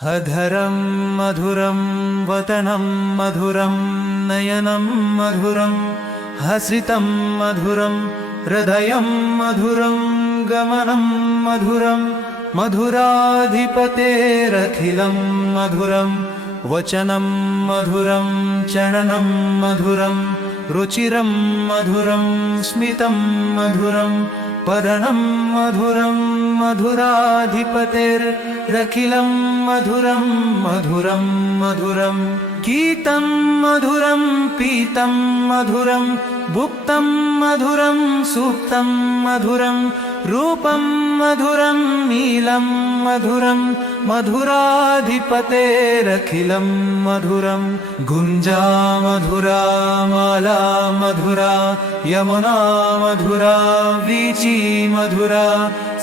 अधरं मधुरं वदनं मधुरं नयनं मधुरं हसितं मधुरं हृदयं मधुरं गमनं मधुरं मधुराधिपतेरखिलं मधुरं वचनं मधुरं चरणं मधुरं रुचिरं मधुरं स्मितं मधुरं पदनं मधुरं मधुराधिपतेरखिलं मधुरं मधुरं मधुरं गीतं मधुरं पीतं मधुरं भुक्तं मधुरं सूक्तं मधुरं रूपं मधुरं नीलं मधुरं मधुराधिपतेरखिलं मधुरं गुञ्जा मधुरा माला मधुरा यमुना मधुरा वीची मधुरा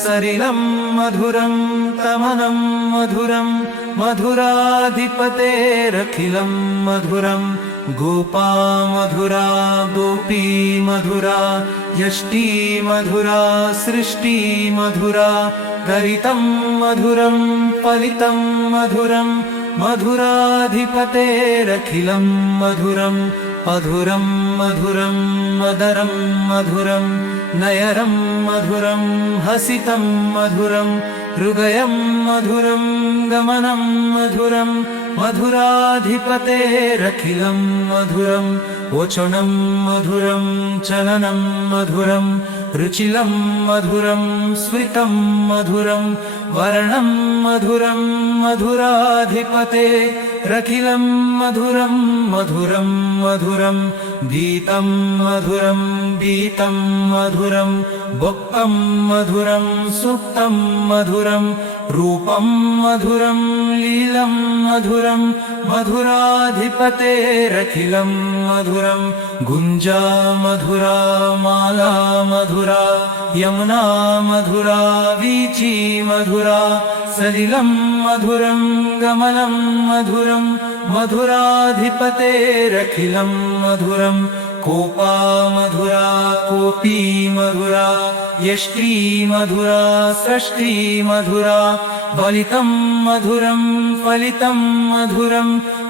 सरिलं मधुरं तमनं मधुरं मधुराधिपतेरखिलं मधुरं गोपा मधुरा गोपी मधुरा यष्टी मधुरा सृष्टि मधुरा गरितं मधुरं फलितं मधुरं मधुराधिपतेरखिलं मधुरं मधुरं मधुरं मदरं मधुरं नयनं मधुरं हसितं मधुरं हृदयं मधुरं गमनं मधुरं मधुराधिपतेरखिलं मधुरं वचनं मधुरं चलनं मधुरं रुचिलं मधुरं स्मितं मधुरं वर्णं मधुरं मधुराधिपतेरखिलं मधुरं मधुरं मधुरं गीतं मधुरं गीतं मधुरं भुक्तं मधुरं सूक्तं मधुरं रूपं मधुरं लीलं मधुरं मधुराधिपतेरखिलं मधुरं गुञ्जा मधुरा माला मधुरा यमुना मधुरा वीची मधुरा सलिलं मधुरं गमनं मधुरं मधुराधिपतेरखिलं मधुरं कोपा मधुरा कोपी मधुरा यष्टी मधुरा सृष्टि मधुरा फलितं मधुरं फलितं मधुरं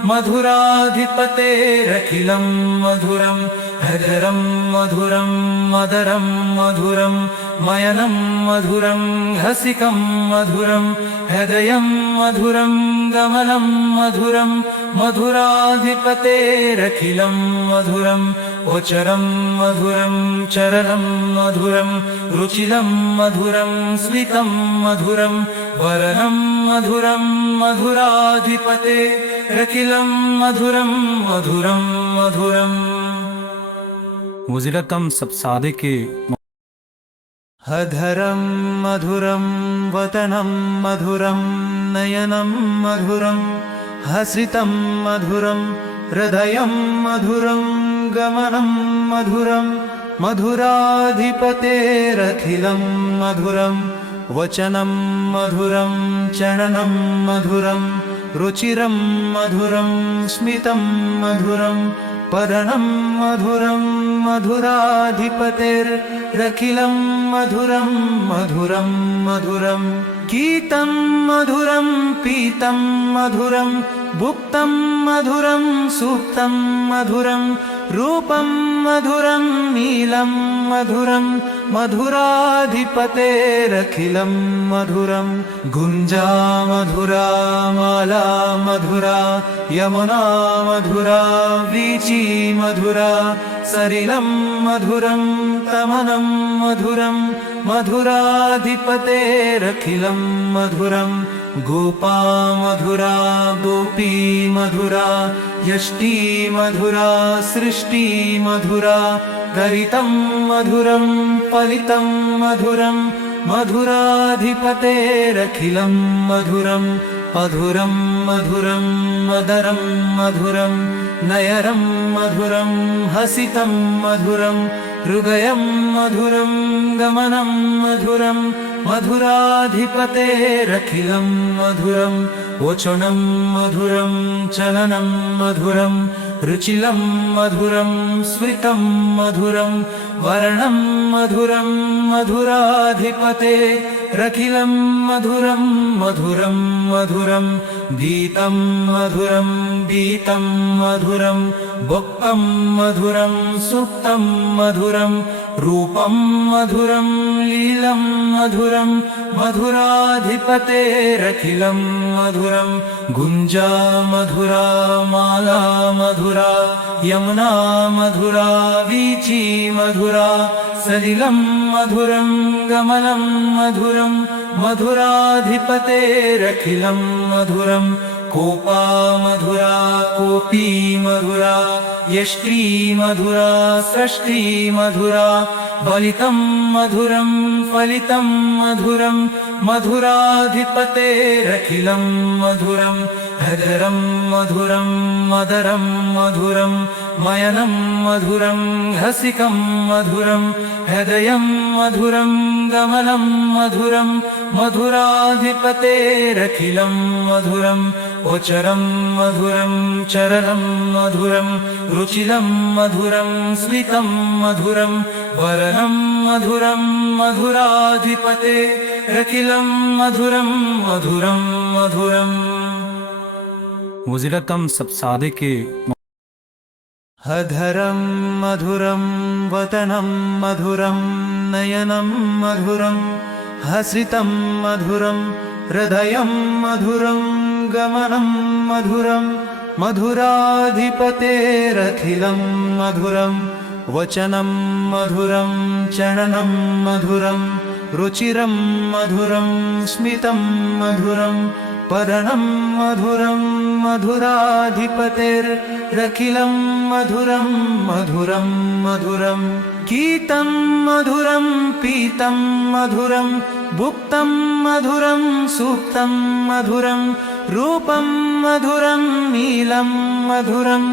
मधुराधिपतेरखिलं मधुरं हृदयं मधुरं मदरं मधुरं मयनं मधुरं हसिकं मधुरं हृदयं मधुरं गमनं मधुरं मधुराधिपतेरखिलं मधुरं वचनं मधुरं चरणं मधुरं रुचिलं मधुरं स्मितं मधुरं वर्णं मधुरं मधुराधिपतेरखिलं मधुरं मधुरं मधुरं मोज़िला कम सब सादे के अधरं मधुरं वदनं मधुरं नयनं मधुरं हसितं मधुरं हृदयं मधुरं गमनं मधुरं मधुराधिपतेरखिलं मधुरं वचनं मधुरं चरणं मधुरं रुचिरं मधुरं स्मितं मधुरं पदनं मधुरं मधुराधिपतेरखिलं मधुरं मधुरं मधुरं गीतं मधुरं पीतं मधुरं भुक्तं मधुरं सूक्तं मधुरं रूपं मधुरं नीलं मधुरं मधुराधिपतेरखिलं मधुरं गुञ्जा मधुरा माला मधुरा यमुना मधुरा वीची मधुरा सरिलं मधुरं तमनं मधुरं मधुराधिपतेरखिलं मधुरं गोपा मधुरा गोपी मधुरा यष्टी मधुरा सृष्टि मधुरा गरितं मधुरं फलितं मधुरं मधुराधिपतेरखिलं मधुरं मधुरं मधुरं मदरं मधुरं नयनं मधुरं हसितं मधुरं हृदयं मधुरं गमनं मधुरं मधुराधिपतेरखिलं मधुरं वचनं मधुरं चलनं मधुरं रुचिलं मधुरं स्मितं मधुरं वर्णं मधुरं मधुराधिपते रखिलं मधुरं मधुरं मधुरं गीतं मधुरं गीतं मधुरं भोक्तं मधुरं सुप्तं मधुरं रूपं मधुरं लीलं मधुरं मधुराधिपतेरखिलं मधुरं गुञ्जा मधुरा माला मधुरा यमुना मधुरा वीची मधुरा सलिलं मधुरं गमनं मधुरं मधुराधिपतेरखिलं मधुरं कोपा मधुरा कोपी मधुरा यष्टी मधुरा सृष्टि मधुरा फलितं मधुरं फलितं मधुरं मधुराधिपतेरखिलं मधुरं हृदरं मधुरं मदरं मधुरं मयनं मधुरं हसिकं मधुरं हृदयं मधुरं गमनं मधुरं मधुराधिपतेरखिलं मधुरं ओचरं मधुरं चरणं मधुरं रुचिलं मधुरं स्मितं मधुरं वरनं मधुरं मधुराधिपते रखिलं मधुरं मधुरं मधुरं वज़ीरकम सब सादे के हधरं मधुरं वदनं मधुरं नयनं मधुरं हसितं मधुरं हृदयं मधुरं गमनं मधुरं मधुराधिपतेरखिलं मधुरं वचनं मधुरं चरणं मधुरं रुचिरं मधुरं स्मितं मधुरं पर्णं मधुरं मधुराधिपतेरखिलं मधुरं मधुरं मधुरं गीतं मधुरं पीतं मधुरं भुक्तं मधुरं सुप्तं मधुरं रूपं मधुरं नीलं मधुरं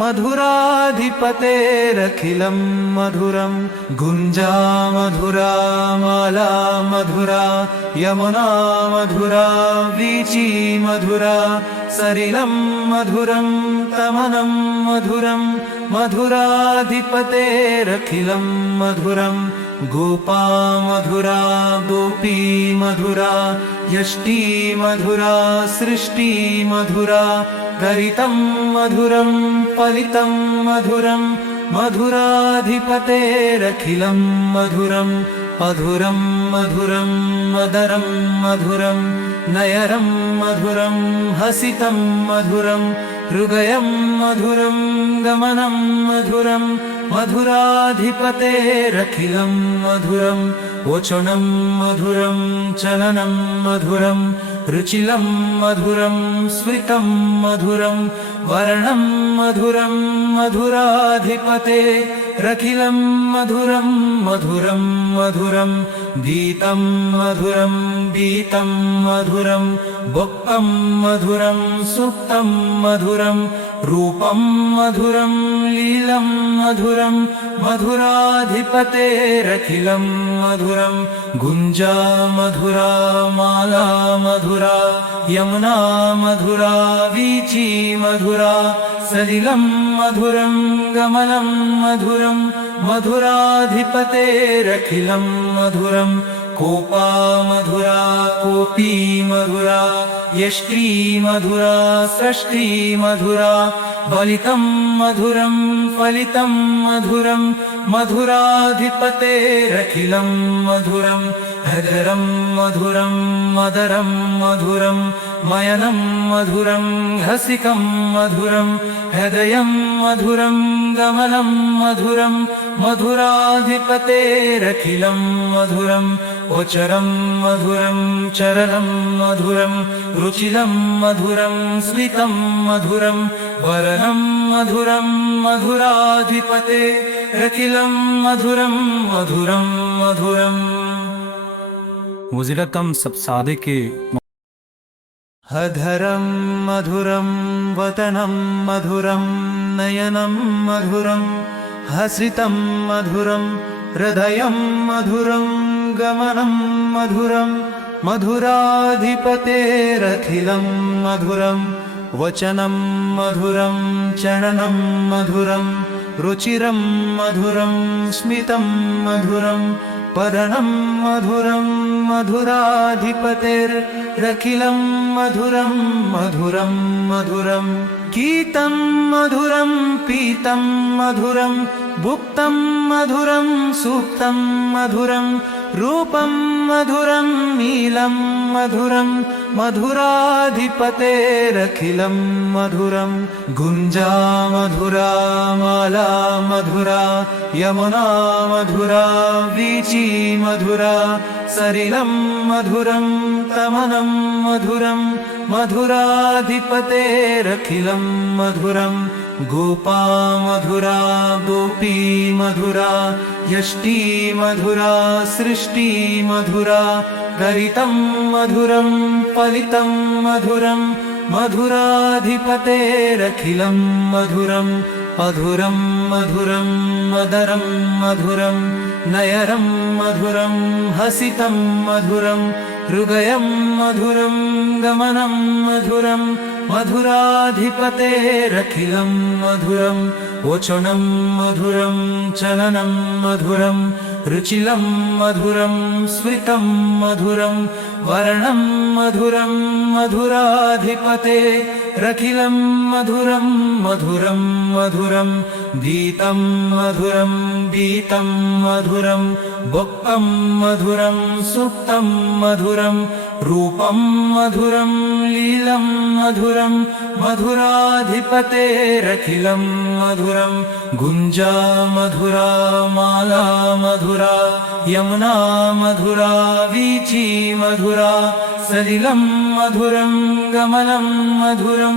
मधुराधिपतेरखिलं मधुरं गुञ्जा मधुरा माला मधुरा यमुना मधुरा वीची मधुरा सलिलं मधुरं तमनं मधुरं मधुराधिपतेरखिलं मधुरं गोपा मधुरा गोपी मधुरा यष्टी मधुरा सृष्टि मधुरा गरितं मधुरं फलितं मधुरं मधुराधिपतेरखिलं मधुरं मधुरं मधुरं मदरं मधुरं नयरं मधुरं हसितं मधुरं हृदयं मधुरं गमनं मधुरं मधुराधिपतेरखिलं मधुरं वचनं मधुरं चलनं मधुरं रुचिलं मधुरं स्मितं मधुरं वर्णं मधुरं मधुराधिपतेरखिलं मधुरं मधुरं मधुरं गीतं मधुरं गीतं मधुरं भोक्तं मधुरं सुप्तं मधुरं रूपं मधुरं लीलं मधुरं मधुराधिपतेरखिलं मधुरं गुञ्जा मधुरा माला मधुरा यमुना मधुरा वीची मधुरा सलिलं मधुरं गमनं मधुरं मधुराधिपतेरखिलं मधुरं कोपा मधुरा कोपी मधुरा यष्टी मधुरा सृष्टि मधुरा फलितं मधुरं फलितं मधुरं मधुराधिपतेरखिलं मधुरं हृदरं मधुरं मदरं मधुरं मयनं मधुरं हसिकं मधुरं हृदयं मधुरं गमनं मधुरं मधुराधिपतेरखिलं मधुरं ओचरं मधुरं चरणं मधुरं रुचिलं मधुरं स्मितं मधुरं वर्णं मधुरं मधुराधिपतेरखिलं मधुरं मधुरं मधुरं वज़ीरकम सब सादे के हधरं मधुरं वदनं मधुरं नयनं मधुरं हसितं मधुरं हृदयं मधुरं गमनं मधुरं मधुराधिपतेरखिलं मधुरं वचनं मधुरं चरणं मधुरं रुचिरं मधुरं स्मितं मधुरं वदनं मधुरं मधुराधिपतेरखिलं मधुरं मधुरं मधुरं गीतं मधुरं पीतं मधुरं भुक्तं मधुरं सूक्तं मधुरं रूपं मधुरं नीलं मधुरं मधुराधिपतेरखिलं मधुरं गुञ्जा मधुरा माला मधुरा यमुना मधुरा वीची मधुरा सलिलं मधुरं तमनं मधुरं मधुराधिपतेरखिलं मधुरं गोपा मधुरा गोपी मधुरा यष्टी मधुरा सृष्टि मधुरा गरितं मधुरं फलितं मधुरं मधुराधिपतेरखिलं मधुरं मधुरं मधुरं मदरं मधुरं नयनं मधुरं हसितं मधुरं हृदयं मधुरं गमनं मधुरं मधुराधिपतेरखिलं मधुरं वचनं मधुरं चलनं मधुरं रुचिलं मधुरं स्मितं मधुरं वर्णं मधुरं मधुराधिपतेरखिलं मधुरं मधुरं मधुरं गीतं मधुरं गीतं मधुरं भुक्तं मधुरं सूक्तं मधुरं रूपं मधुरं लीलं मधुरं मधुराधिपतेरखिलं मधुरं गुञ्जा मधुरा माला मधुरा यमुना मधुरा वीची मधुरा सलिलं मधुरं गमनं मधुरं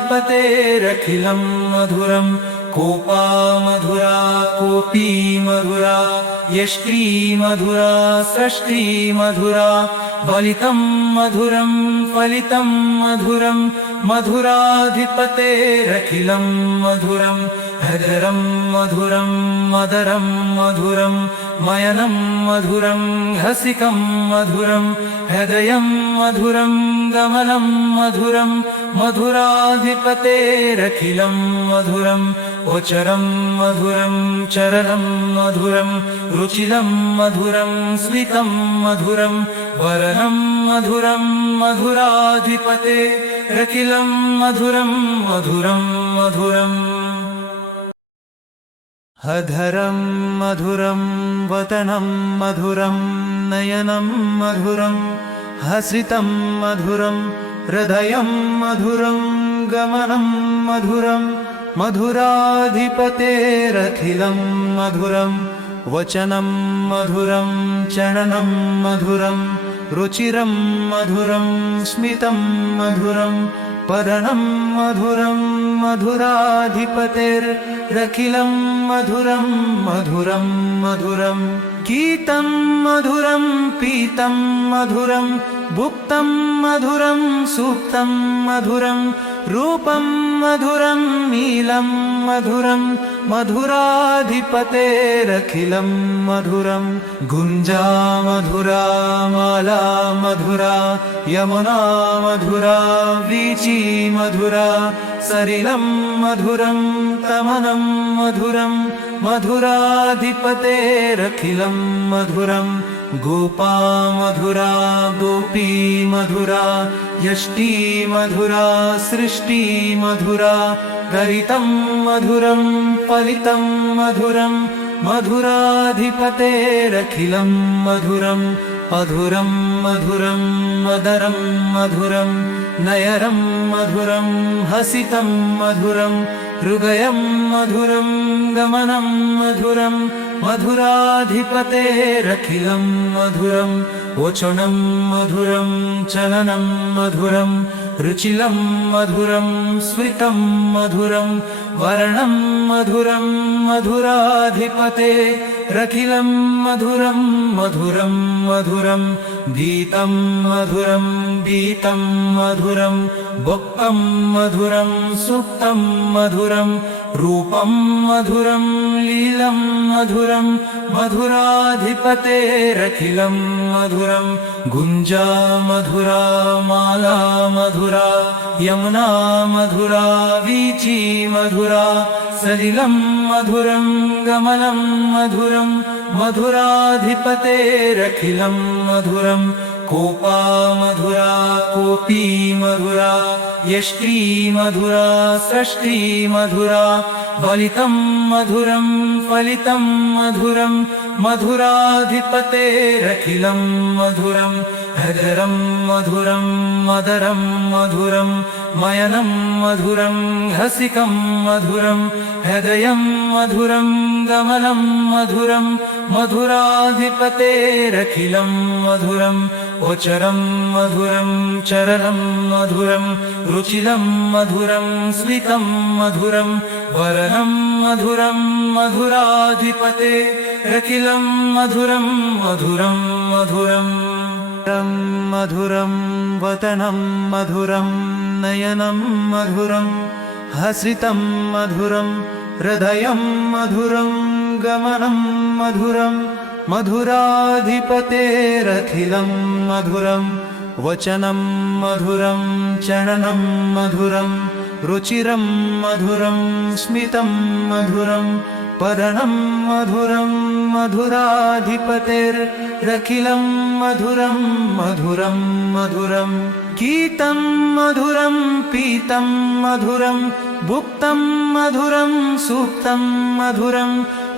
मधुराधिपतेरखिलं मधुरं कोपा मधुरा कोपी मधुरा यष्टी मधुरा सृष्टि मधुरा फलितं मधुरं फलितं मधुरं मधुराधिपतेरखिलं मधुरं हृदरं मधुरं मदरं मधुरं मयनं मधुरं हसिकं मधुरं हृदयं मधुरं गमनं मधुरं मधुराधिपतेरखिलं मधुरं वचनं मधुरं चरणं मधुरं रुचिलं मधुरं स्मितं मधुरं वरनं मधुरं मधुराधिपतेरखिलं मधुरं मधुरं मधुरम् अधरं मधुरं वदनं मधुरं नयनं मधुरं हसितं मधुरं हृदयं मधुरं गमनं मधुरं मधुराधिपतेरखिलं मधुरं वचनं मधुरं चरणं मधुरं रुचिरं मधुरं स्मितं मधुरं वदनं मधुरं मधुराधिपतेरखिलं मधुरं मधुरं मधुरं गीतं मधुरं पीतं मधुरं भुक्तं मधुरं सूक्तं मधुरं रूपं मधुरं नीलं मधुरं मधुराधिपतेरखिलं मधुरं गुञ्जा मधुरा माला मधुरा यमुना मधुरा वीची मधुरा सलिलं मधुरं तमनं मधुरं मधुराधिपतेरखिलं मधुरं गोपा मधुरा गोपी मधुरा यष्टी मधुरा सृष्टि मधुरा गरितं मधुरं फलितं मधुरं मधुराधिपतेरखिलं मधुरं मधुरं मधुरं मदरं मधुरं नयनं मधुरं हसितं मधुरं हृदयं मधुरं गमनं मधुरं मधुराधिपतेरखिलं मधुरं वचनं मधुरं चलनं मधुरं रुचिलं मधुरं स्मितं मधुरं वर्णं मधुरं मधुराधिपतेरखिलं मधुरं मधुरं मधुरं गीतं मधुरं गीतं मधुरं भुक्तं मधुरं सूक्तं मधुरं रूपं मधुरं लीलं मधुरं मधुराधिपतेरखिलं मधुरं गुञ्जा मधुरा माला मधुरा यमुना मधुरा वीची मधुरा सलिलं मधुरं गमनं मधुरं मधुराधिपतेरखिलं मधुरं कोपा मधुरा कोपी मधुरा यष्टी मधुरा सृष्टि मधुरा फलितं मधुरं फलितं मधुरं मधुराधिपतेरखिलं मधुरं हृदरं मधुरं मदरं मधुरं मयनं मधुरं हसिकं मधुरं हृदयं मधुरं गमनं मधुरं मधुराधिपतेरखिलं मधुरं ओचरं मधुरं चरणं मधुरं रुचिरं मधुरं स्मितं मधुरं वरनं मधुरं मधुराधिपतेरखिलं मधुरं मधुरं मधुरं मधुरं वदनं मधुरं नयनं मधुरं हसितं मधुरं हृदयं मधुरं गमनं मधुरं मधुराधिपतेरखिलं मधुरं वचनं मधुरं चरणं मधुरं रुचिरं मधुरं स्मितं मधुरं वदनं मधुरं मधुराधिपतेरखिलं मधुरं मधुरं मधुरं गीतं मधुरं पीतं मधुरं भुक्तं मधुरं सुप्तं मधुरं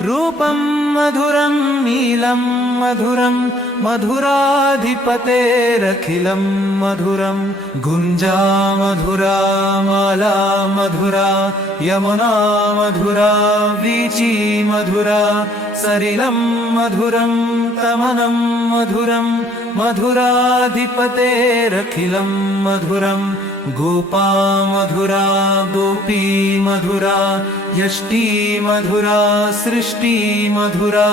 रूपं मधुरं नीलं मधुरं मधुराधिपतेरखिलं मधुरं गुञ्जा मधुरा माला मधुरा यमुना मधुरा वीची मधुरा सलिलं मधुरं तमनं मधुरं मधुराधिपतेरखिलं मधुरं गोपा मधुरा गोपी मधुरा यष्टी मधुरा सृष्टि मधुरा